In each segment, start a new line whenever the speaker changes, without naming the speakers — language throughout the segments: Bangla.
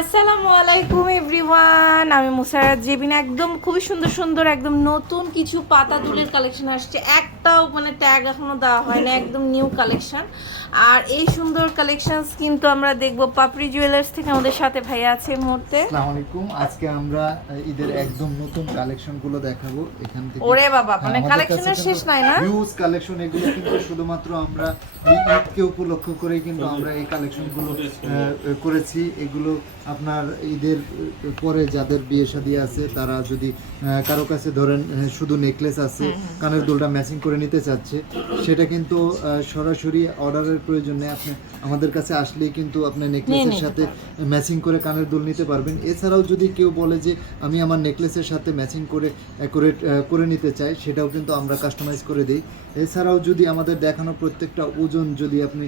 আসসালামু আলাইকুম এভরিওয়ান আমি মুসারাত জেবিন। একদম খুবই সুন্দর সুন্দর একদম নতুন কিছু পাতা দুলের কালেকশন আসছে। একটাও মানে ট্যাগ এখনও দেওয়া হয় না একদম নিউ কালেকশন আর এই সুন্দর কালেকশনস কিন্তু আমরা দেখব পাপড়ি জুয়েলার্স থেকে আমাদের সাথে ভাইয়া আছে এই মুহূর্তে।
আসসালামু আলাইকুম। আজকে আমরা ঈদের একদম নতুন কালেকশনগুলো দেখাবো। এখান থেকে
ওরে বাবা,
হ্যাঁ,
মানে collection-এর শেষ নাই না?
হিউজ কালেকশন এগুলো কিন্তু শুধুমাত্র আমরা এই ঈদকে উপলক্ষ করেই কিন্তু আমরা এই কালেকশনগুলো করেছি। এগুলো আপনার ঈদের পরে যাদের বিয়ে শাদী আছে তারা যদি কারও কাছে ধরেন শুধু নেকলেস আছে কানের দুলটা ম্যাচিং করে নিতে চাচ্ছে সেটা কিন্তু সরাসরি অর্ডারের প্রয়োজনে আপনি আমাদের কাছে আসলেই কিন্তু আপনি নেকলেসের সাথে ম্যাচিং করে কানের দুল নিতে পারবেন। এছাড়াও যদি কেউ বলে যে আমি আমার নেকলেসের সাথে ম্যাচিং করে করে করে নিতে চাই সেটাও কিন্তু আমরা কাস্টমাইজ করে দিই। এছাড়াও যদি আমাদের দেখানো প্রত্যেকটা ওজন যদি আপনি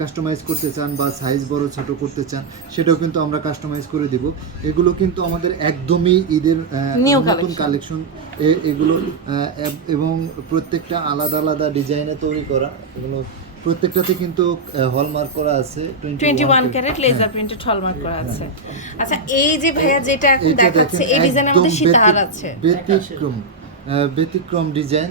কাস্টমাইজ করতে চান বা সাইজ বড় ছোট করতে চান সেটাও কিন্তু আমরা কাস্টমাইজ করে দিব। এগুলো কিন্তু আমাদের একদমই ঈদের নতুন কালেকশন এগুলো এবং প্রত্যেকটা আলাদা আলাদা ডিজাইনে তৈরি করা। এগুলো প্রত্যেকটাতে কিন্তু হলমার্ক করা আছে।
Twenty one carat laser printed hallmark করা আছে। আচ্ছা এই যে ভাইয়া যেটা এখন দেখাচ্ছে এই ডিজাইনের মধ্যে সীতাহার আছে।
ব্যতিক্রম ব্যতিক্রম ডিজাইন।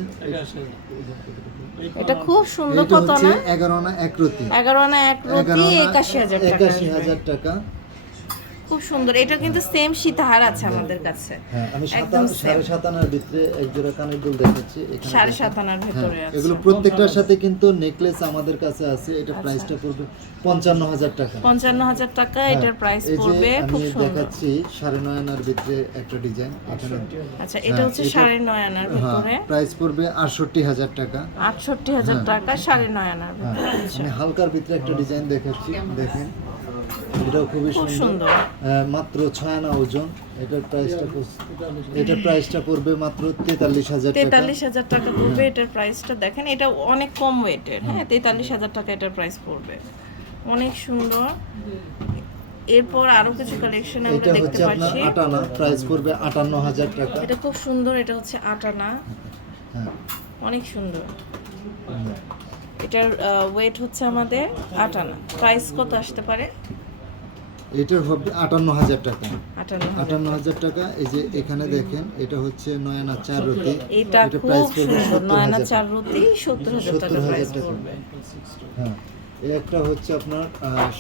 এটা খুব সুন্দর কত না?
এগারো আনা এক রতি।
এগারো আনা এক
এগারো
রতি
আনা
একাশি হাজার টাকা।
একাশি হাজার টাকা।
খুব সুন্দর। এটা কিন্তু সেম সীতাহার আছে আমাদের কাছে।
হ্যাঁ আমি
একদম
সাড়ে সাত আনার ভিতরে এক জোড়া কানের দুল দেখাচ্ছি এখানে
সাড়ে সাত আনার ভেতরে আছে।
এগুলো প্রত্যেকটার সাথে কিন্তু নেকলেস আমাদের কাছে আছে এটা প্রাইসটা পড়বে পঞ্চান্ন হাজার টাকা।
পঞ্চান্ন হাজার টাকা
হ্যাঁ,
এটার প্রাইস পড়বে খুব সুন্দর।
দেখাচ্ছি সাড়ে নয় আনার ভিতরে একটা ডিজাইন এখানে
আচ্ছা এটা
হ্যাঁ,
হচ্ছে সাড়ে নয় আনার ভিতরে।
প্রাইস পড়বে আটষট্টি হাজার টাকা।
আটষট্টি হাজার টাকা সাড়ে নয় আনার ভেতরে। আচ্ছা
আমি হালকার ভিতরে একটা ডিজাইন দেখাচ্ছি দেখেন। এটাও খুবই
খুব
সুন্দর। মাত্র ছয় আনা ওজন। এটার প্রাইসটা এটার প্রাইসটা পড়বে মাত্র তেতাল্লিশ হাজার টাকা।
তেতাল্লিশ হাজার টাকা পড়বে এটার প্রাইসটা দেখেন এটা অনেক কম ওয়েটের হ্যাঁ তেতাল্লিশ হাজার টাকা এটার প্রাইস পড়বে। অনেক সুন্দর। এরপর আরও কিছু কালেকশন আমরা
এটা
দেখতে
হচ্ছে আপনার
পাচ্ছি।
আটানা। প্রাইস পড়বে আটান্ন হাজার টাকা।
এটা খুব সুন্দর এটা হচ্ছে আটানা।
হ্যাঁ।
অনেক সুন্দর।
হুম।
এটার ওয়েট হচ্ছে আমাদের আটানা প্রাইস কত আসতে পারে?
এটার হবে আটান্ন হাজার টাকা।
আটানা
আটান্ন হাজার টাকা এই যে এখানে দেখেন এটা হচ্ছে নয়না চার রুটি।
এটা
প্রাইস পড়বে
নয়না চার রুটি সত্তর হাজার টাকা প্রাইস পড়বে।
হ্যাঁ। একটা হচ্ছে আপনার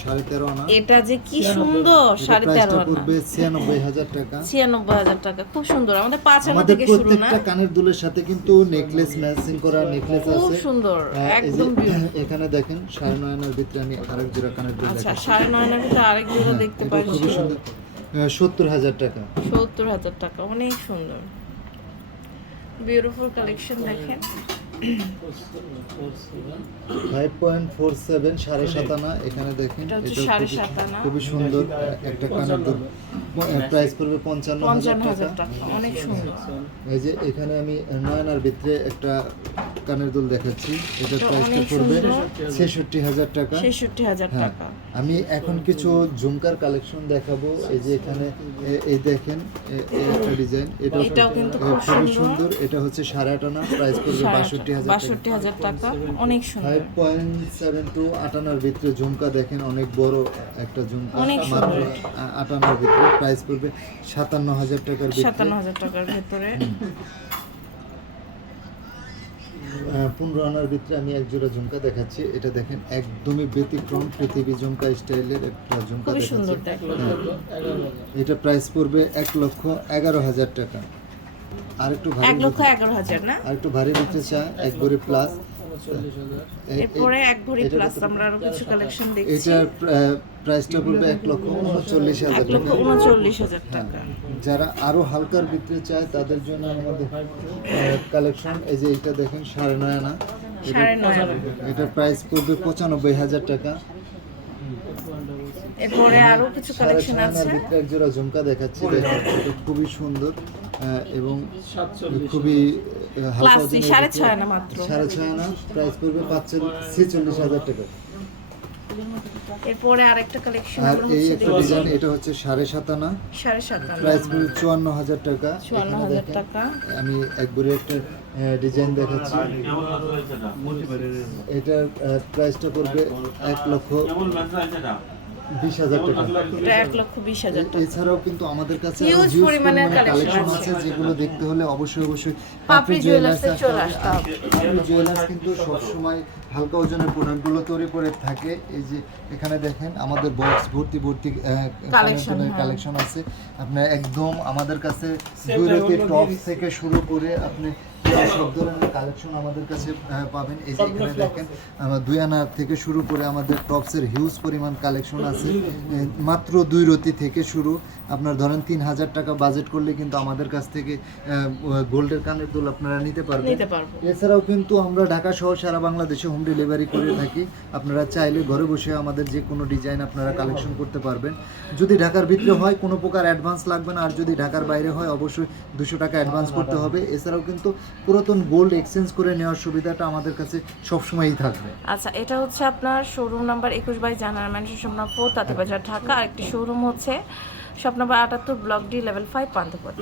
সাড়ে তেরো আনা।
এটা যে কি সুন্দর সাড়ে তেরো আনা।
পড়বে ছিয়ানব্বই হাজার টাকা।
ছিয়ানব্বই হাজার টাকা খুব সুন্দর। আমাদের পাঁচ আনা থেকে শুরু না?
প্রত্যেকটা কানের দুলের সাথে কিন্তু নেকলেস ম্যাচিং করা নেকলেস
খুব সুন্দর
হ্যাঁ,
একদম
এখানে দেখেন সাড়ে নয় আনার ভিতরে আমি আরেক জোড়া কানের দুল
আচ্ছা সাড়ে নয় আনার ভিতরে আরেক দুটো দেখতে
এটা
পাচ্ছি।
খুবই সুন্দর। সত্তর হাজার টাকা।
সত্তর হাজার টাকা অনেক সুন্দর। বিউটিফুল কালেকশন দেখেন।
ফাইভ পয়েন্ট ফোর সেভেন সাড়ে সাত আনা এখানে দেখেন
এটা
খুবই- সুন্দর একটা কানের দুল। প্রাইস পড়বে পঞ্চান্ন হাজার টাকা।
অনেক সুন্দর।
এই যে এখানে আমি নয়নার ভিতরে একটা কানের দুল দেখাচ্ছি। এটার
এটা
প্রাইসটা
অনেক
পড়বে ছেষট্টি হাজার টাকা।
ছেষট্টি হাজার
হ্যাঁ
টাকা।
আমি এখন কিছু ঝুমকার কালেকশন দেখাবো। এই যে এখানে এই দেখেন এই একটা ডিজাইন এটা
এটাও কিন্তু খুব
খুবই
সুন্দর।
এটা হচ্ছে সাড়ে আট আনা প্রাইস পড়বে বাষট্টি
বাষট্টি হাজার টাকা অনেক সুন্দর।
ফাইভ পয়েন্ট সেভেন টু আটানার ভিতরে ঝুমকা দেখেন অনেক বড় একটা ঝুমকা
অনেক
মাত্র আ- ভিতরে প্রাইস পড়বে সাতান্ন হাজার টাকার
সাতান্ন হাজার টাকার ভেতরে।
পনেরো আনার ভিতরে আমি এক জোড়া ঝুমকা দেখাচ্ছি। এটা দেখেন একদমই ব্যতিক্রম পৃথিবী ঝুমকা স্টাইলের একটা ঝুমকা দেখাচ্ছি। এটা প্রাইস পড়বে এক লক্ষ এগারো হাজার টাকা। আর একটু ভারী
এক লক্ষ এগারো হাজার না?
আর একটু ভারী চায় এক ভরি প্লাস
এরপরে এক ভরি প্লাস আমরা আরও কিছু কালেকশন দেখছি।
এটার প্রাইসটা পড়বে এক লক্ষ উনচল্লিশ হাজার
লক্ষ উনচল্লিশ হাজার টাকা।
যারা আরও হালকার ভিতরে চায় তাদের জন্য আমাদের কালেকশন এই যে এটা দেখেন সাড়ে নয় আনা। এটা-
সাড়ে নয়
এটার প্রাইস পড়বে পঁচানব্বই হাজার টাকা।
এরপরে আরও কিছু কালেকশন আছে।
এক জোড়া ঝুমকা দেখাচ্ছি খুবই সুন্দর এবং খুবই
ক্লাসি সাড়ে ছয় আনা মাত্র।
সাড়ে ছয় আনা প্রাইস পড়বে পাঁচচল্লিশ ছেচল্লিশ হাজার টাকা।
এরপরে আরেকটা কালেকশন
আর এই একটা ডিজাইন এটা হচ্ছে সাড়ে সাত আনা
সাড়ে সাত আনা
প্রাইস পড়বে চুয়ান্ন হাজার টাকা।
চুয়ান্ন হাজার টাকা।
আমি একবারে একটা ডিজাইন দেখাচ্ছি। এটার প্রাইসটা পড়বে এক লক্ষ বিশ হাজার টাকা।
এক লক্ষ বিশ হাজার টাকা।
এছাড়াও কিন্তু আমাদের কাছে
পরিমাণের
কালেকশন
আছে।
যেগুলো দেখতে হলে অবশ্যই অবশ্যই
পাপড়ি জুয়েলার্সে চলে আসতে হবে।
জুয়েলার্স কিন্তু সবসময় হালকা ওজনের প্রোডাক্টগুলো তৈরি করে থাকে। এই যে এখানে দেখেন আমাদের বক্স ভর্তি ভর্তি
Collection, হ্যাঁ।
কালেকশন আছে। আপনার একদম আমাদের কাছে দুই টপ থেকে শুরু করে আপনি সব ধরনের কালেকশন আমাদের কাছে পাবেন। এই যে এখানে দেখেন আমার দুই আনা থেকে শুরু করে আমাদের টপসের হিউজ পরিমাণ কালেকশন আছে এ, মাত্র দুই রতি থেকে শুরু। আপনার ধরেন তিন হাজার টাকা বাজেট করলে কিন্তু আমাদের কাছ থেকে গোল্ডের কানের দুল আপনারা নিতে পারবেন। এছাড়াও কিন্তু আমরা ঢাকা সহ সারা বাংলাদেশে হোম ডেলিভারি করে থাকি। আপনারা চাইলে ঘরে বসে আমাদের যে কোনো ডিজাইন আপনারা কালেকশন করতে পারবেন। যদি ঢাকার ভিতরে হয় কোনো প্রকার অ্যাডভান্স লাগবে না। আর যদি ঢাকার বাইরে হয় অবশ্যই দুশো টাকা অ্যাডভান্স করতে হবে। এছাড়াও কিন্তু পুরাতন গোল্ড এক্সচেঞ্জ করে নেওয়ার সুবিধাটা আমাদের কাছে সবসময়ই থাকবে।
আচ্ছা এটা হচ্ছে আপনার শোরুম নাম্বার একুশ বাই জানার mansion number four Tantibazar Dhaka আরেকটি শোরুম হচ্ছে স্বপ্নবার আটাত্তর block D level five Panthapath